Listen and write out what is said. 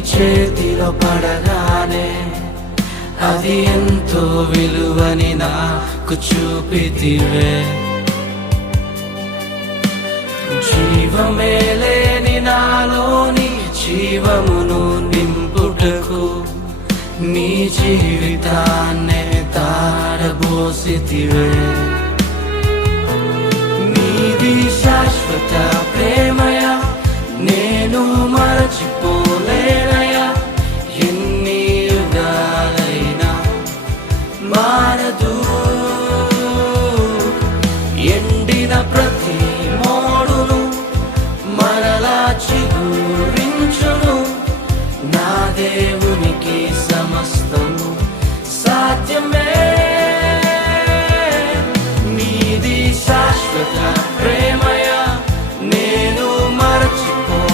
చేతిలో పడగానే అది ఎంతో విలువని నాకు చూపితివే. జీవమే లేని నాలోని జీవమును నింపుటకు నీ జీవితాన్నే తారబోసితివే. నీది శాశ్వత ప్రేమయ నేను మరచిపోలేనయా. ఎన్ని యుగాలైనా మారదు. ఎండిన ప్రతి మోడును మరలా చిగురించును. నా దేవునికి సమస్తము సాధ్యమే. నీది శాశ్వత ప్రేమ